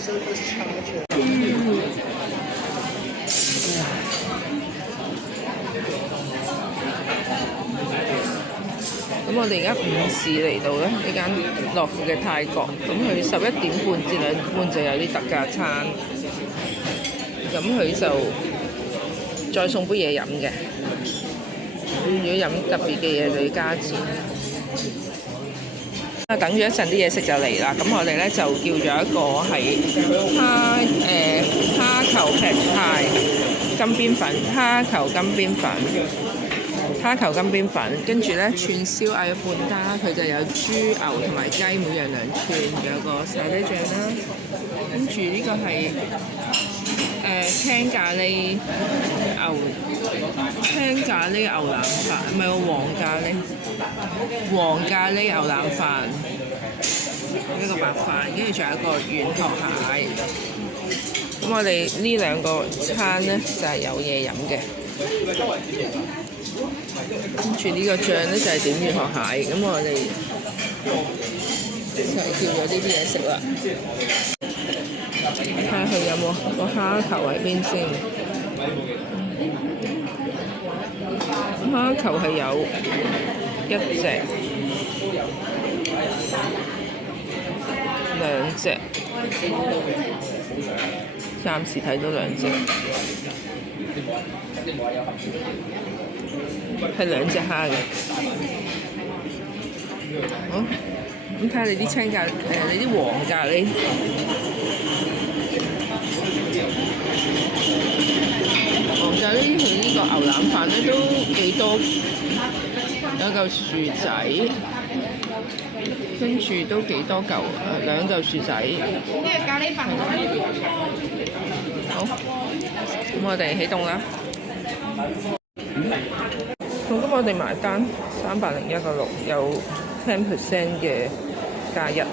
咁我哋而家午市嚟到咧，呢間樂富嘅泰國，咁佢11點半至2點半就有啲特價餐，咁佢就再送杯嘢飲嘅。如果飲特別嘅嘢就要加錢。等住一陣啲嘢食就嚟啦，咁我哋咧就叫咗一個係蝦球劈泰金邊粉，蝦球金邊粉。蝦球金邊粉，跟住咧串燒嗌咗半打，佢就有豬牛同埋雞，每樣2串，有個沙爹醬啦。跟住呢個係青咖喱牛腩飯，唔係個黃咖喱牛腩飯，一個白飯，跟住仲有一個軟殼蟹。咁我哋呢2個餐咧就係有嘢飲嘅。跟住呢個醬咧就係點軟殼蟹，咁我哋就叫咗呢啲嘢食啦。睇下佢有冇個蝦球喺邊先。蝦球係有1隻、2隻，暫時睇到2隻。係2隻蝦嘅。好，咁睇下你啲青咖你啲黃咖喱。黃咖喱佢呢個牛腩飯咧都幾多，有嚿薯仔，跟住都幾多嚿2嚿薯仔。呢個咖喱飯。好，咁我哋起動啦。好，咁我哋埋單301.6，有10% 嘅加1。